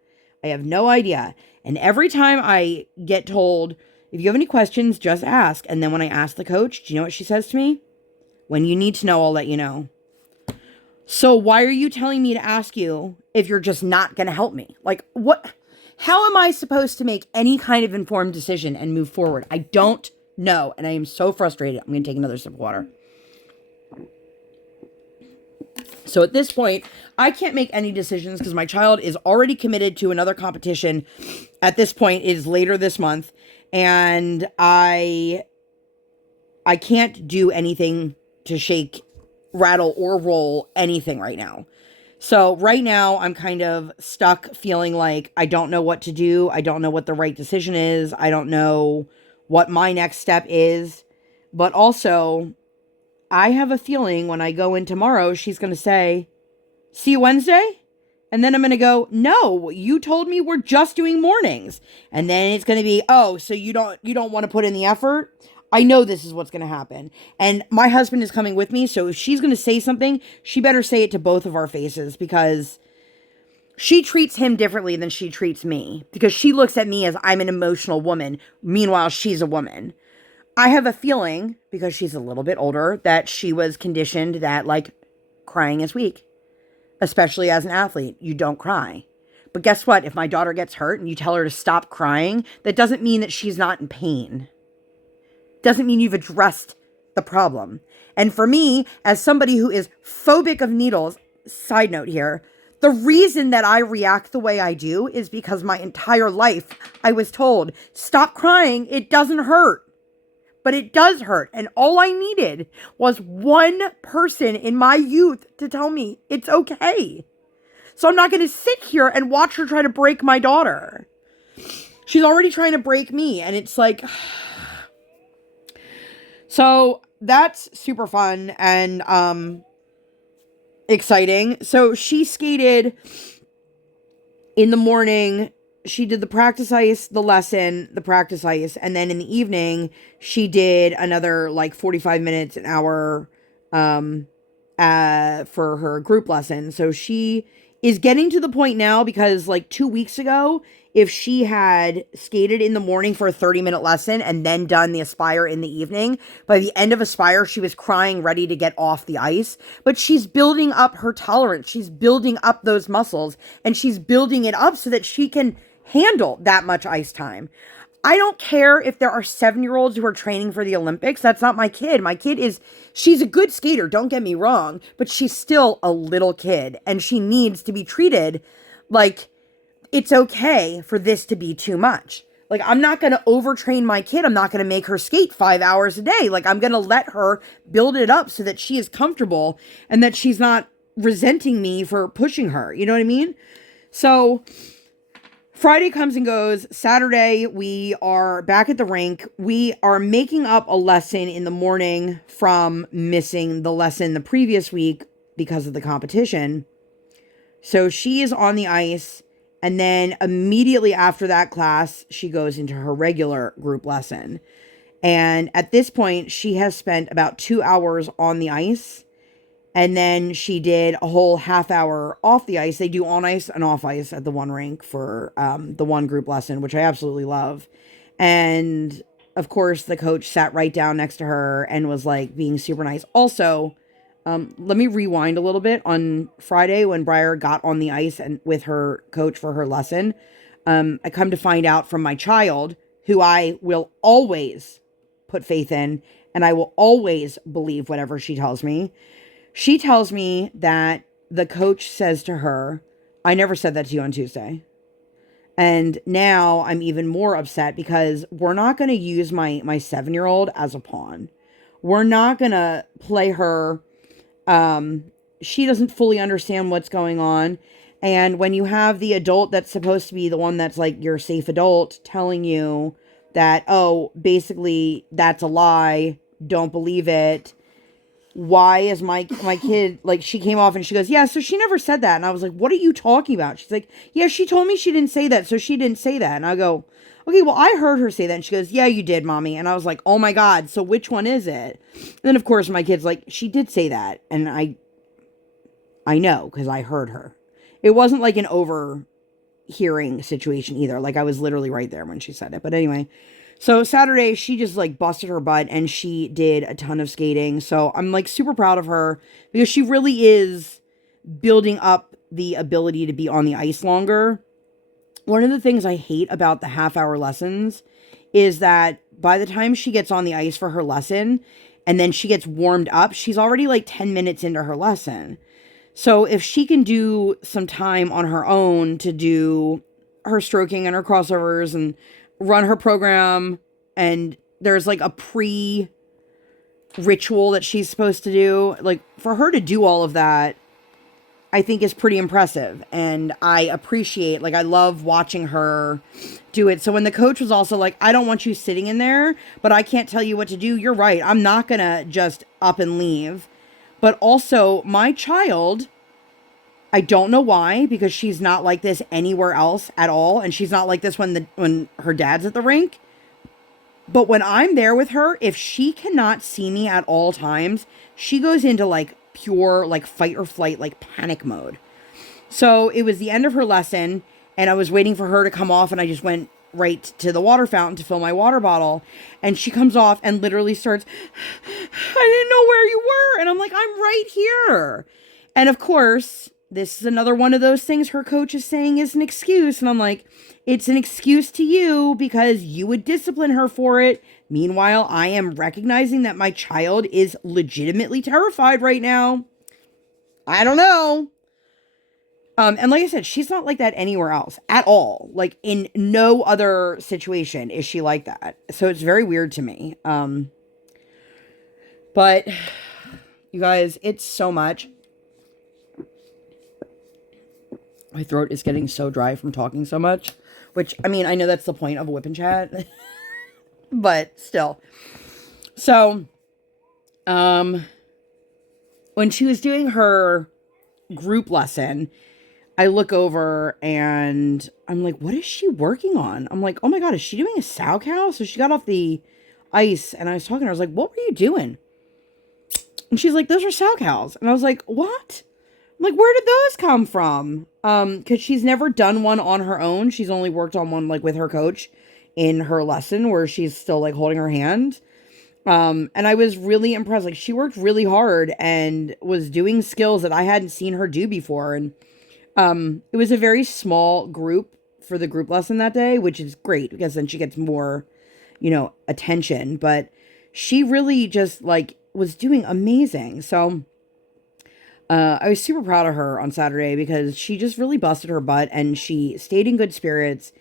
I have no idea. And every time I get told, if you have any questions, just ask. And then when I ask the coach, do you know what she says to me? When you need to know, I'll let you know. So why are you telling me to ask you if you're just not going to help me? Like, what? How am I supposed to make any kind of informed decision and move forward? I don't know. And I am so frustrated. I'm going to take another sip of water. So at this point, I can't make any decisions because my child is already committed to another competition. At this point, it is later this month. And I can't do anything to shake, rattle, or roll anything right now. So right now I'm kind of stuck feeling like I don't know what to do. I don't know what the right decision is. I don't know what my next step is. But also, I have a feeling when I go in tomorrow, she's going to say, see you Wednesday? And then I'm going to go, no, you told me we're just doing mornings. And then it's going to be, oh, so you don't want to put in the effort? I know this is what's going to happen. And my husband is coming with me, so if she's going to say something, she better say it to both of our faces because she treats him differently than she treats me. Because she looks at me as I'm an emotional woman. Meanwhile, she's a woman. I have a feeling, because she's a little bit older, that she was conditioned that, like, crying is weak. Especially as an athlete, you don't cry. But guess what? If my daughter gets hurt and you tell her to stop crying, that doesn't mean that she's not in pain. Doesn't mean you've addressed the problem. And for me, as somebody who is phobic of needles, side note here, the reason that I react the way I do is because my entire life I was told, stop crying, it doesn't hurt. But it does hurt. And all I needed was one person in my youth to tell me it's okay. So I'm not going to sit here and watch her try to break my daughter. She's already trying to break me. And it's like... So that's super fun and exciting. So she skated in the morning. She did the practice ice, the lesson, the practice ice. And then in the evening, she did another like 45 minutes, an hour for her group lesson. So she is getting to the point now because like 2 weeks ago, if she had skated in the morning for a 30-minute lesson and then done the Aspire in the evening, by the end of Aspire, she was crying, ready to get off the ice. But she's building up her tolerance. She's building up those muscles, and she's building it up so that she can handle that much ice time. I don't care if there are 7-year-olds who are training for the Olympics. That's not my kid. My kid she's a good skater, don't get me wrong, but she's still a little kid, and she needs to be treated like it's okay for this to be too much. Like, I'm not going to overtrain my kid. I'm not going to make her skate 5 hours a day. Like, I'm going to let her build it up so that she is comfortable and that she's not resenting me for pushing her. You know what I mean? So Friday comes and goes. Saturday, we are back at the rink. We are making up a lesson in the morning from missing the lesson the previous week because of the competition. So she is on the ice, and then immediately after that class, she goes into her regular group lesson. And at this point, she has spent about 2 hours on the ice. And then she did a whole half hour off the ice. They do on ice and off ice at the one rink for the one group lesson, which I absolutely love. And of course, the coach sat right down next to her and was like being super nice. Also, let me rewind a little bit. On Friday, when Briar got on the ice and with her coach for her lesson, I come to find out from my child, who I will always put faith in, and I will always believe whatever she tells me. She tells me that the coach says to her, "I never said that to you on Tuesday." And now I'm even more upset because we're not going to use my 7-year-old as a pawn. We're not going to play her. She doesn't fully understand what's going on. And when you have the adult that's supposed to be the one that's like your safe adult telling you that, oh, basically that's a lie, don't believe it. Why is my kid, like, she came off and she goes, yeah, so she never said that. And I was like, what are you talking about? She's like, yeah, she told me she didn't say that, so she didn't say that. And I go, okay, well, I heard her say that. And she goes, yeah, you did, mommy. And I was like, oh my God, so which one is it? And then, of course, my kid's like, she did say that. And I know, because I heard her. It wasn't like an overhearing situation either. Like, I was literally right there when she said it. But anyway, so Saturday, she just like busted her butt and she did a ton of skating. So I'm like super proud of her because she really is building up the ability to be on the ice longer. One of the things I hate about the half-hour lessons is that by the time she gets on the ice for her lesson and then she gets warmed up, she's already like 10 minutes into her lesson. So if she can do some time on her own to do her stroking and her crossovers and run her program, and there's like a pre-ritual that she's supposed to do, like for her to do all of that, I think is pretty impressive. And I appreciate, like, I love watching her do it. So when the coach was also like, I don't want you sitting in there, but I can't tell you what to do. You're right. I'm not going to just up and leave. But also my child, I don't know why, because she's not like this anywhere else at all. And she's not like this when her dad's at the rink. But when I'm there with her, if she cannot see me at all times, she goes into like pure like fight or flight, like panic mode. So it was the end of her lesson and I was waiting for her to come off, and I just went right to the water fountain to fill my water bottle. And she comes off and literally starts, I didn't know where you were. And I'm like, I'm right here. And of course, this is another one of those things her coach is saying is an excuse. And I'm like, it's an excuse to you because you would discipline her for it. Meanwhile, I am recognizing that my child is legitimately terrified right now. I don't know. And like I said, she's not like that anywhere else at all. Like in no other situation is she like that. So it's very weird to me. But you guys, it's so much. My throat is getting so dry from talking so much, which, I mean, I know that's the point of a WIP Chat, but still. So, when she was doing her group lesson, I look over and I'm like, what is she working on? I'm like, oh my God, is she doing a sow cow? So she got off the ice and I was talking to her. I was like, what were you doing? And she's like, those are sow cows. And I was like, what? I'm like, where did those come from? Because she's never done one on her own. She's only worked on one like with her coach in her lesson where she's still like holding her hand. And I was really impressed. Like she worked really hard and was doing skills that I hadn't seen her do before. And it was a very small group for the group lesson that day, which is great because then she gets more, attention. But she really just like was doing amazing. So I was super proud of her on Saturday because she just really busted her butt and she stayed in good spirits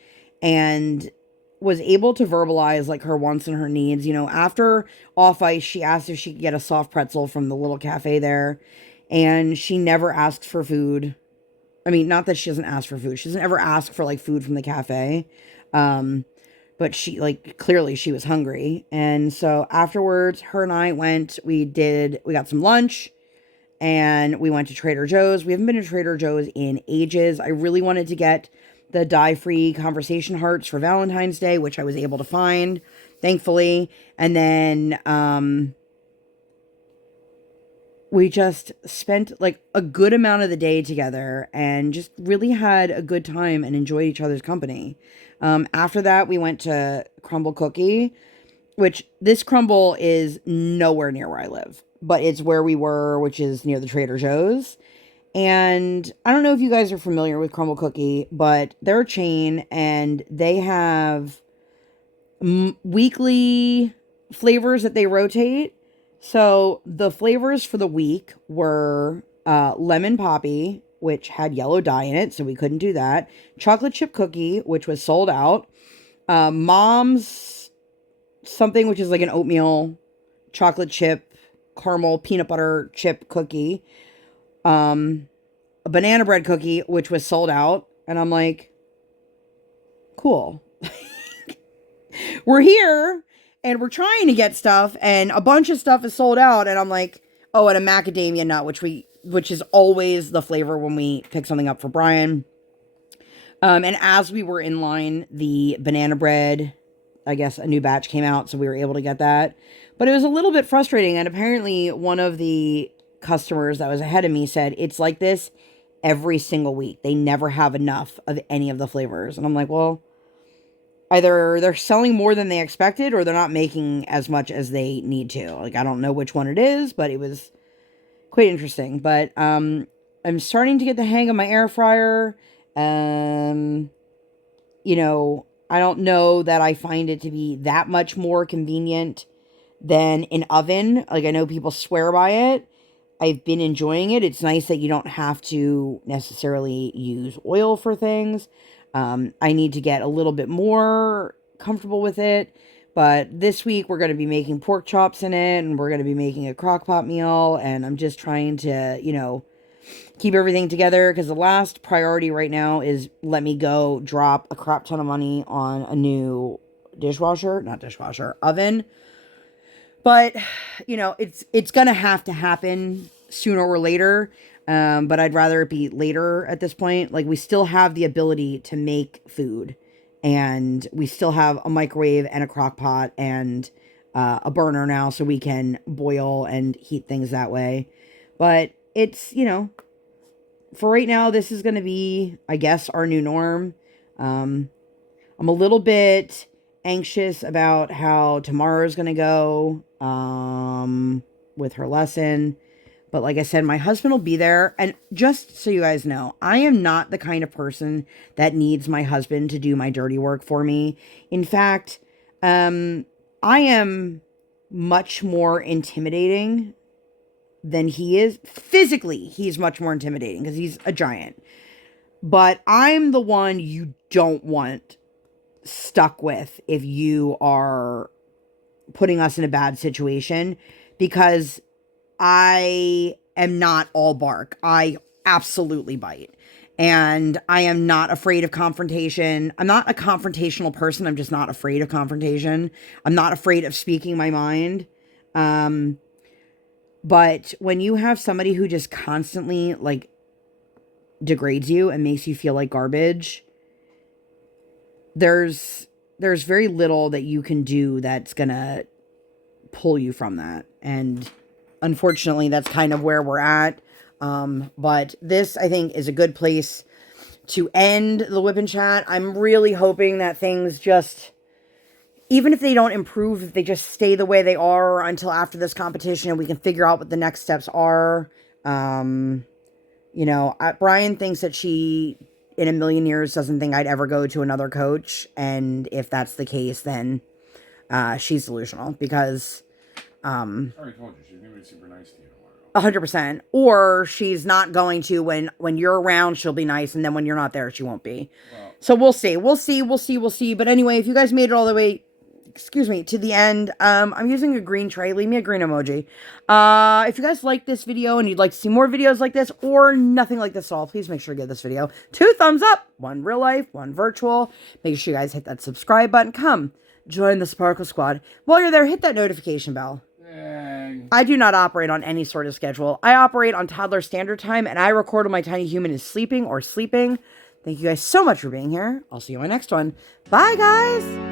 and was able to verbalize like her wants and her needs. After off ice, she asked if she could get a soft pretzel from the little cafe there, and she never asks for food. I mean, not that she doesn't ask for food. She doesn't ever ask for like food from the cafe. But she like clearly she was hungry. And so afterwards, her and I we got some lunch and we went to Trader Joe's. We haven't been to Trader Joe's in ages. I really wanted to get the dye-free conversation hearts for Valentine's Day, which I was able to find, thankfully. And then we just spent like a good amount of the day together and just really had a good time and enjoyed each other's company. After that, we went to Crumble Cookie, which this Crumble is nowhere near where I live, but it's where we were, which is near the Trader Joe's. And I don't know if you guys are familiar with Crumble Cookie, but they're a chain and they have weekly flavors that they rotate. So the flavors for the week were lemon poppy, which had yellow dye in it, so we couldn't do that. Chocolate chip cookie, which was sold out. Mom's something, which is like an oatmeal chocolate chip caramel peanut butter chip cookie. A banana bread cookie, which was sold out. And I'm like, cool. We're here and we're trying to get stuff and a bunch of stuff is sold out. And I'm like, oh, and a macadamia nut, which is always the flavor when we pick something up for Brian. And as we were in line, the banana bread, I guess a new batch came out, so we were able to get that. But it was a little bit frustrating. And apparently one of the customers that was ahead of me said, it's like this every single week. They never have enough of any of the flavors. And I'm like, well, either they're selling more than they expected or they're not making as much as they need to. Like, I don't know which one it is, but it was quite interesting. But I'm starting to get the hang of my air fryer. I don't know that I find it to be that much more convenient than an oven. Like, I know people swear by it. I've been enjoying it. It's nice that you don't have to necessarily use oil for things. I need to get a little bit more comfortable with it. But this week we're going to be making pork chops in it and we're going to be making a crock pot meal. And I'm just trying to, keep everything together because the last priority right now is let me go drop a crap ton of money on a new oven. But, it's going to have to happen sooner or later. But I'd rather it be later at this point. Like, we still have the ability to make food. And we still have a microwave and a crock pot and a burner now so we can boil and heat things that way. But it's, for right now, this is going to be, I guess, our new norm. I'm a little bit anxious about how tomorrow's going to go with her lesson. But like I said, my husband will be there. And just so you guys know, I am not the kind of person that needs my husband to do my dirty work for me. In fact, I am much more intimidating than he is. Physically, he's much more intimidating because he's a giant. But I'm the one you don't want stuck with if you are putting us in a bad situation, because I am not all bark. I absolutely bite. And I am not afraid of confrontation. I'm not a confrontational person. I'm just not afraid of confrontation. I'm not afraid of speaking my mind. But when you have somebody who just constantly like degrades you and makes you feel like garbage, there's very little that you can do that's gonna pull you from that. And unfortunately, that's kind of where we're at. But this, I think, is a good place to end the WIP Chat. I'm really hoping that things just, even if they don't improve, if they just stay the way they are until after this competition and we can figure out what the next steps are. You know, Brian thinks that she, in a million years, doesn't think I'd ever go to another coach. And if that's the case, then she's delusional because... I already told you, she's going to be super nice to you tomorrow. 100%. Or she's not going to, when you're around, she'll be nice. And then when you're not there, she won't be. Well, so we'll see. We'll see. But anyway, if you guys made it all the way... excuse me, to the end, I'm using a green tray. Leave me a green emoji. If you guys like this video and you'd like to see more videos like this or nothing like this at all, please make sure to give this video 2 thumbs up. 1 real life, 1 virtual. Make sure you guys hit that subscribe button. Come, join the Sparkle Squad. While you're there, hit that notification bell. dang. I do not operate on any sort of schedule. I operate on toddler standard time, and I record when my tiny human is sleeping or sleeping. Thank you guys so much for being here. I'll see you in my next one. Bye, guys!